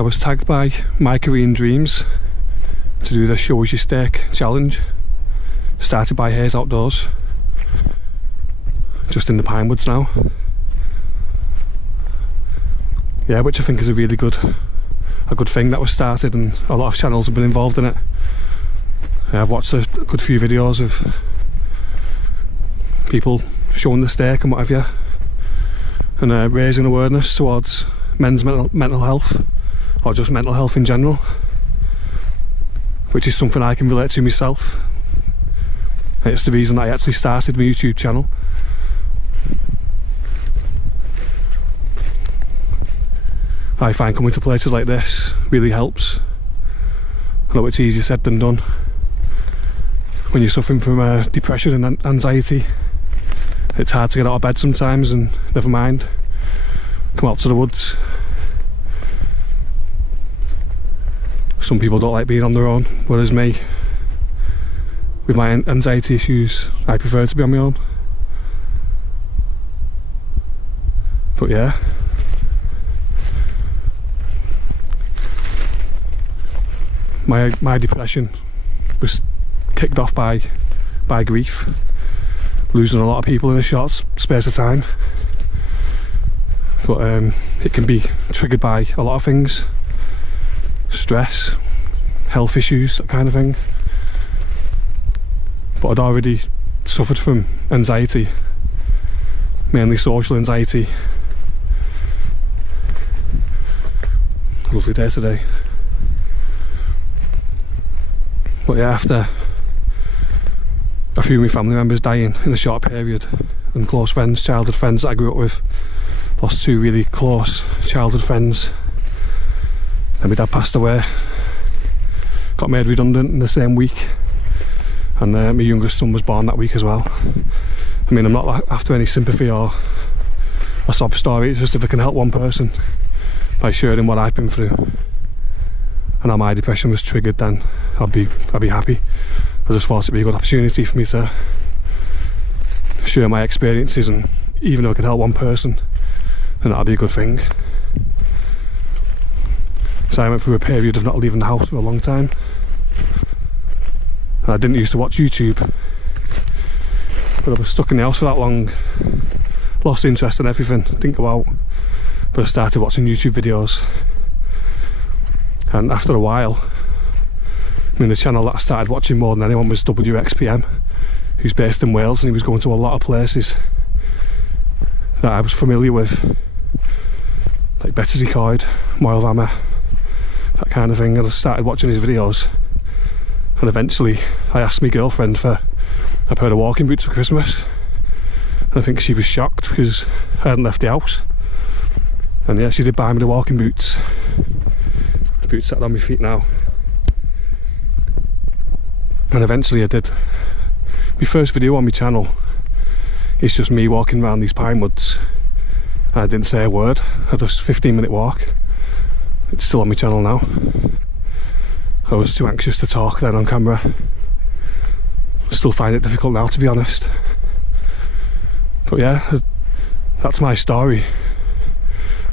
I was tagged by My Korean Dreams to do the Show Us Your Steak challenge, started by Haze Outdoors, just in the pine woods now. Yeah, which I think is a really good thing that was started, and a lot of channels have been involved in it. I've watched a good few videos of people showing the steak and what have you, and raising awareness towards men's mental health, or just mental health in general, which is something I can relate to myself. It's the reason I actually started my YouTube channel. I find coming to places like this really helps. I know it's easier said than done. When you're suffering from depression and anxiety, it's hard to get out of bed sometimes, and never mind, come out to the woods. Some people don't like being on their own, whereas me, with my anxiety issues, I prefer to be on my own. But yeah, my depression was kicked off by grief, losing a lot of people in a short space of time. But it can be triggered by a lot of things: stress, health issues, that kind of thing. But I'd already suffered from anxiety, mainly social anxiety. Lovely day today. But yeah, after a few of my family members dying in a short period, and close friends, childhood friends that I grew up with, lost two really close childhood friends. Then my dad passed away, got made redundant in the same week, and my youngest son was born that week as well. I mean, I'm not after any sympathy or a sob story, it's just if I can help one person by sharing what I've been through and how my depression was triggered, then I'd be happy. I just thought it'd be a good opportunity for me to share my experiences, and even if I could help one person, then that'd be a good thing. So I went through a period of not leaving the house for a long time, and I didn't used to watch YouTube, but I was stuck in the house for that long, lost interest in everything, didn't go out, but I started watching YouTube videos. And after a while, I mean, the channel that I started watching more than anyone was WXPM, who's based in Wales, and he was going to a lot of places that I was familiar with, like Bettersea Coed, Moyle Vammer, that kind of thing. And I started watching his videos, and eventually I asked my girlfriend for a pair of walking boots for Christmas, and I think she was shocked because I hadn't left the house. And yeah, she did buy me the walking boots. The boots that are on my feet now. And eventually I did. My first video on my channel is just me walking around these pine woods. I didn't say a word. I just 15-minute walk. It's still on my channel now. I was too anxious to talk then on camera. I still find it difficult now, to be honest. But yeah, that's my story.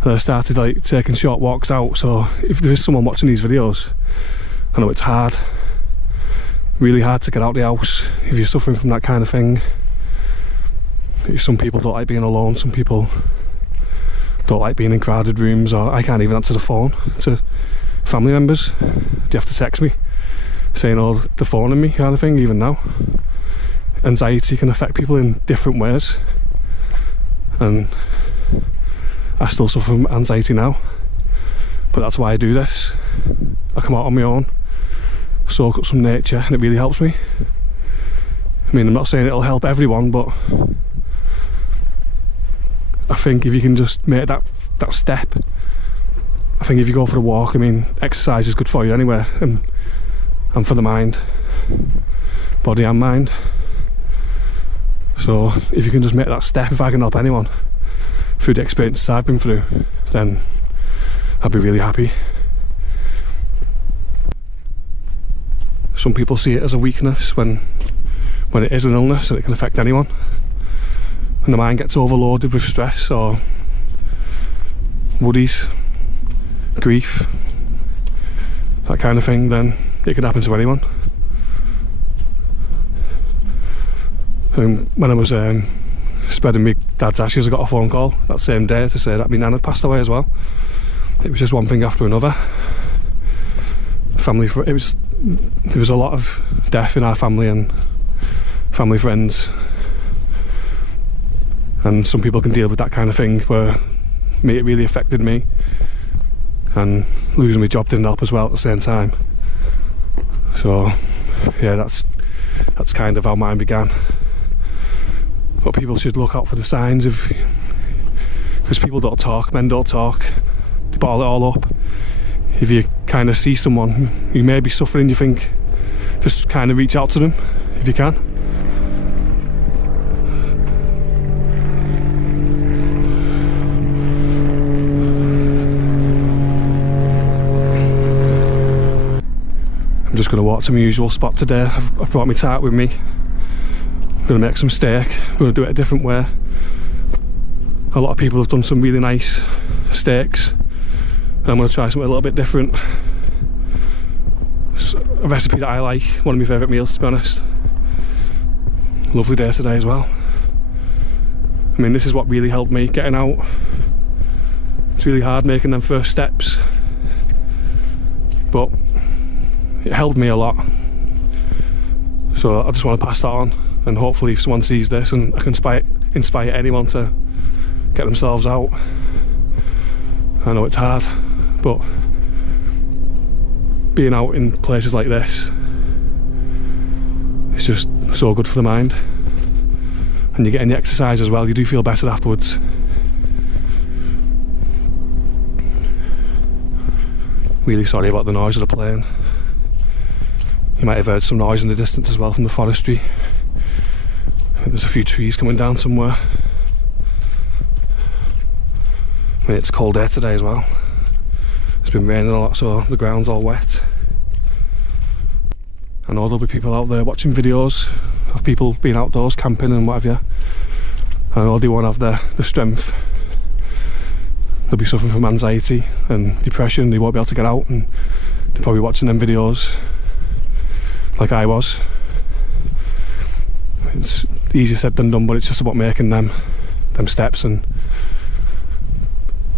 And I started like taking short walks out, so if there is someone watching these videos, I know it's hard, really hard to get out the house if you're suffering from that kind of thing. Some people don't like being alone, some people don't like being in crowded rooms, or I can't even answer the phone to family members. You have to text me saying, oh, they're phoning me, kind of thing. Even now, anxiety can affect people in different ways, and I still suffer from anxiety now, but that's why I do this. I come out on my own, soak up some nature, and it really helps me. I mean, I'm not saying it'll help everyone, but I think if you can just make that step, I think if you go for a walk, I mean, exercise is good for you anyway, and for the mind, body and mind. So if you can just make that step, if I can help anyone through the experiences I've been through, then I'd be really happy. Some people see it as a weakness when it is an illness, and it can affect anyone. When the mind gets overloaded with stress or worries, grief, that kind of thing, then it could happen to anyone. When I was spreading my dad's ashes, I got a phone call that same day to say that my nan had passed away as well. It was just one thing after another. There was a lot of death in our family and family friends, and some people can deal with that kind of thing, where it really affected me, and losing my job didn't help as well at the same time. So yeah, that's kind of how mine began. But people should look out for the signs of, because people don't talk, men don't talk, they bottle it all up. If you kind of see someone who may be suffering, you think, just kind of reach out to them if you can. I'm just going to walk to my usual spot today. I've brought my tarp with me. I'm going to make some steak. I'm going to do it a different way. A lot of people have done some really nice steaks, and I'm going to try something a little bit different. It's a recipe that I like, one of my favourite meals, to be honest. Lovely day today as well. I mean, this is what really helped me getting out. It's really hard making them first steps, but it helped me a lot. So I just want to pass that on, and hopefully if someone sees this and I can inspire anyone to get themselves out. I know it's hard, but being out in places like this, it's just so good for the mind, and you're getting the exercise as well. You do feel better afterwards. Really sorry about the noise of the plane. You might have heard some noise in the distance as well from the forestry. I think there's a few trees coming down somewhere. I mean, it's a cold day today as well. It's been raining a lot, so the ground's all wet. I know there'll be people out there watching videos of people being outdoors, camping and what have you. I know they won't have the strength. They'll be suffering from anxiety and depression. They won't be able to get out, and they're probably watching them videos like I was. It's easier said than done, but it's just about making them steps and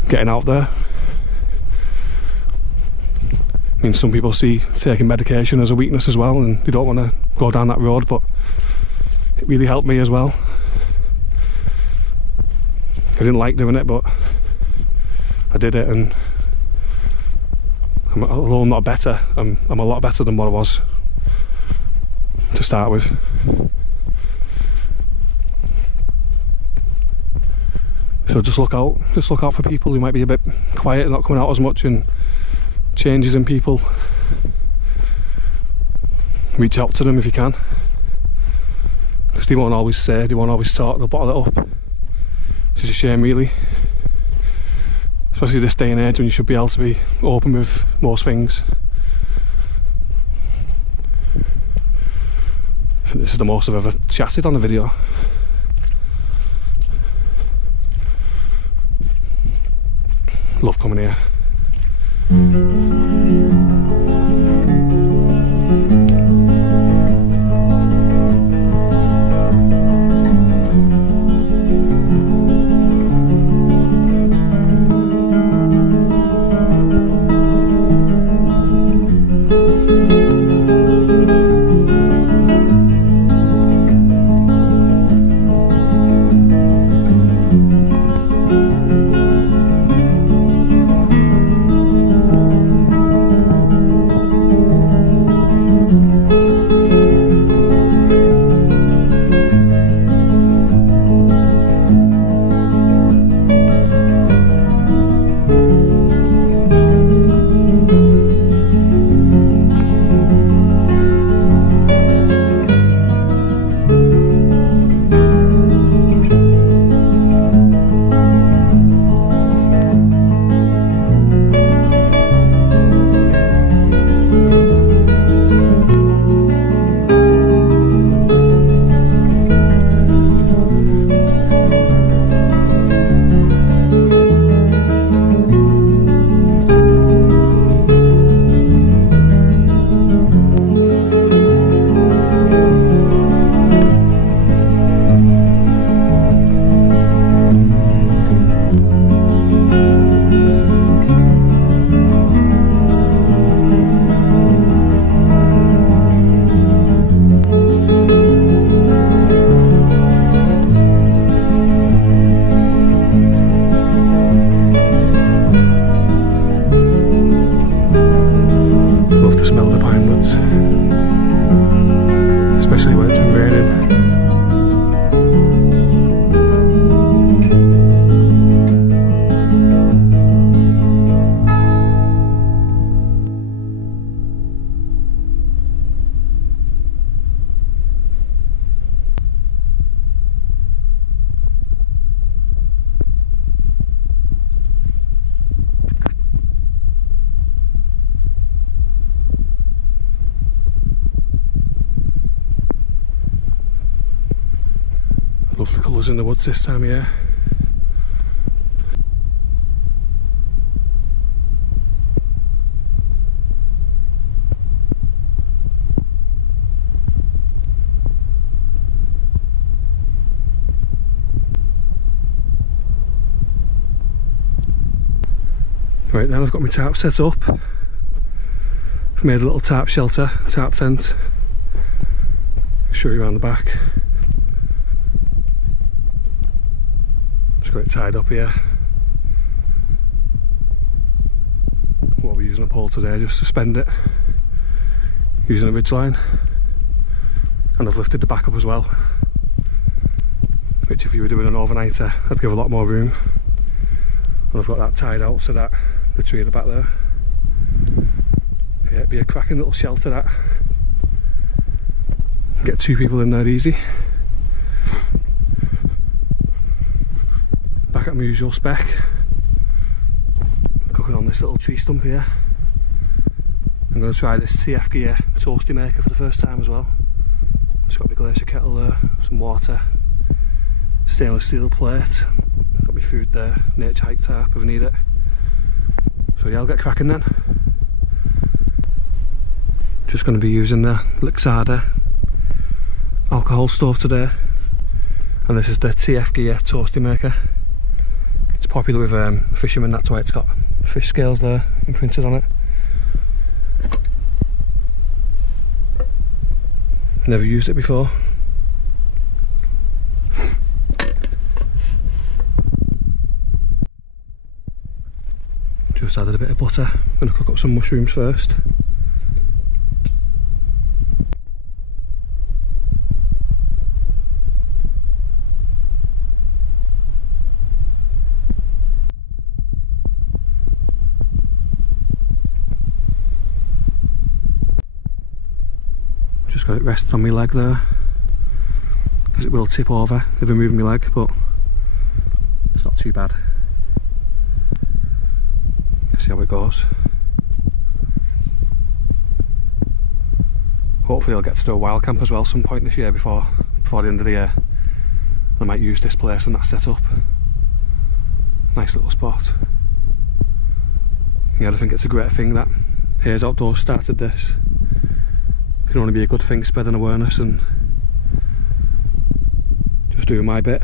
getting out there. I mean, some people see taking medication as a weakness as well, and they don't want to go down that road, but it really helped me as well. I didn't like doing it, but I did it, and although I'm not better, I'm a lot better than what I was to start with. So just look out for people who might be a bit quiet, not coming out as much, and changes in people. Reach out to them if you can, because they won't always say, they won't always talk, they'll bottle it up. It's just a shame, really, especially this day and age when you should be able to be open with most things. I think this is the most I've ever chatted on a video. Love coming here. love to smell the pine woods, especially when it's been raining. Love the colours in the woods this time of year. Right then, I've got my tarp set up. I've made a little tarp shelter, tarp tent. I'll show you around the back. Just got it tied up here. What we're using a pole today, just suspend it using a ridge line. And I've lifted the back up as well, which if you were doing an overnighter, I'd give a lot more room. And I've got that tied out so that the tree at the back there. Yeah, it'd be a cracking little shelter that. Get 2 people in there easy. Back at my usual spec, cooking on this little tree stump here. I'm going to try this TF Gear toastie maker for the first time as well. Just got my glacier kettle there, some water, stainless steel plate, got my food there, nature hike tarp if I need it. So yeah, I'll get cracking then. Just going to be using the Lixada alcohol stove today, and this is the TF Gear toastie maker. It's popular with fishermen, that's why it's got fish scales there imprinted on it. Never used it before. Just added a bit of butter. I'm going to cook up some mushrooms first. Just got it rested on my leg there, because it will tip over if I move my leg, but it's not too bad. See how it goes. Hopefully I'll get to do a wild camp as well some point this year before the end of the year. I might use this place and that setup. Nice little spot. Yeah, I think it's a great thing that Haze Outdoors started this. It can only be a good thing, spreading awareness and just doing my bit.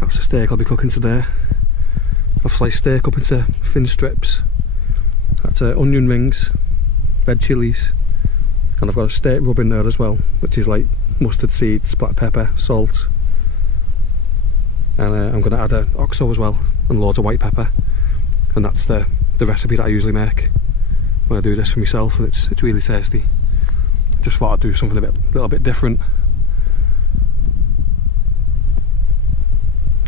That's the steak I'll be cooking today. I've sliced steak up into thin strips. That's onion rings, red chillies, and I've got a steak rub in there as well, which is like mustard seeds, black pepper, salt. And I'm going to add an oxo as well, and loads of white pepper. And that's the recipe that I usually make when I do this for myself, and it's really tasty. Just thought I'd do something a little bit different.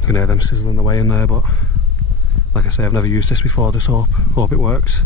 You can hear them sizzling away in there, but like I say, I've never used this before. Just hope it works.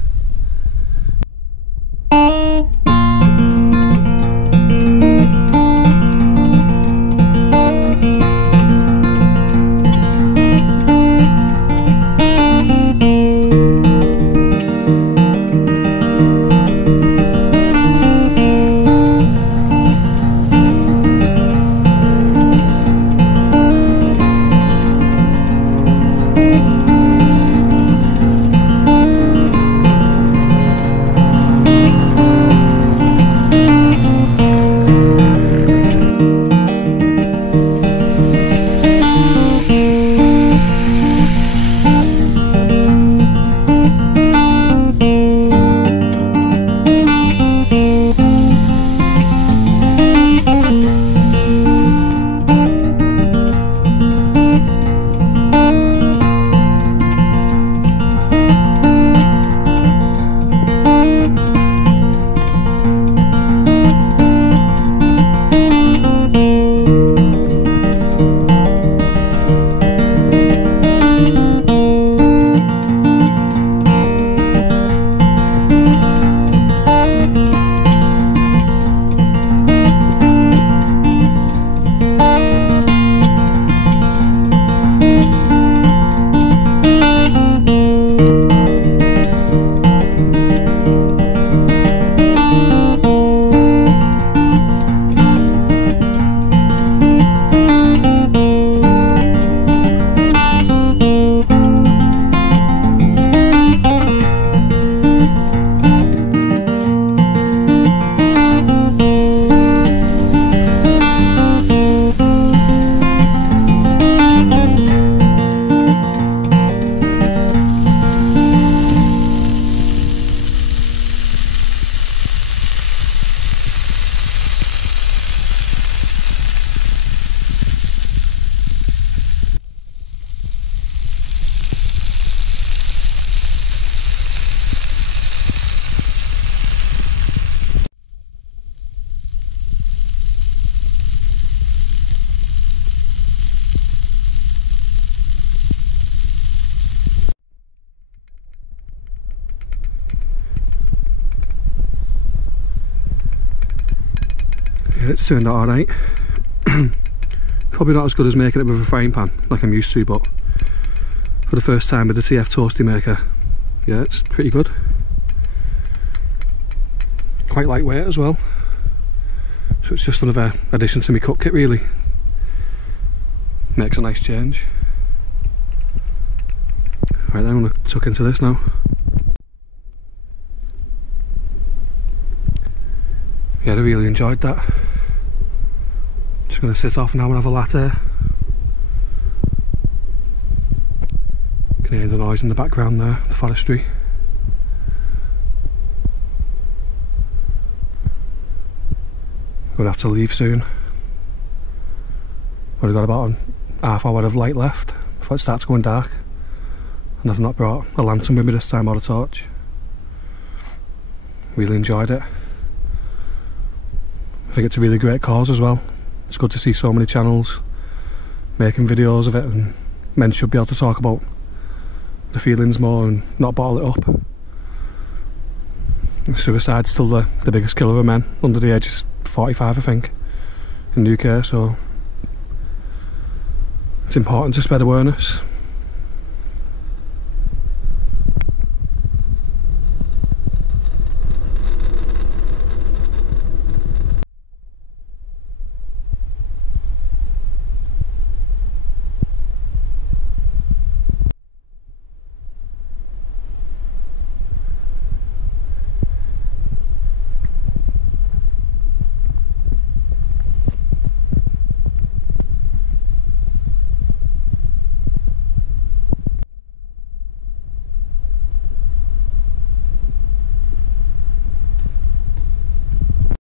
it's turned out alright. Probably not as good as making it with a frying pan like I'm used to, but for the first time with the TF toastie maker, yeah, it's pretty good. Quite lightweight as well, so it's just another addition to my cook kit really. Makes a nice change. Right then, I'm going to tuck into this now. Yeah, I really enjoyed that. Just going to sit off now and have a latte. Can hear the noise in the background there, the forestry. We're going to have to leave soon. We've got about a half hour of light left before it starts going dark. And I've not brought a lantern with me this time or a torch. Really enjoyed it. I think it's a really great cause as well. It's good to see so many channels making videos of it, and men should be able to talk about the feelings more and not bottle it up. Suicide's still the biggest killer of men under the age of 45, I think, in the UK, so it's important to spread awareness.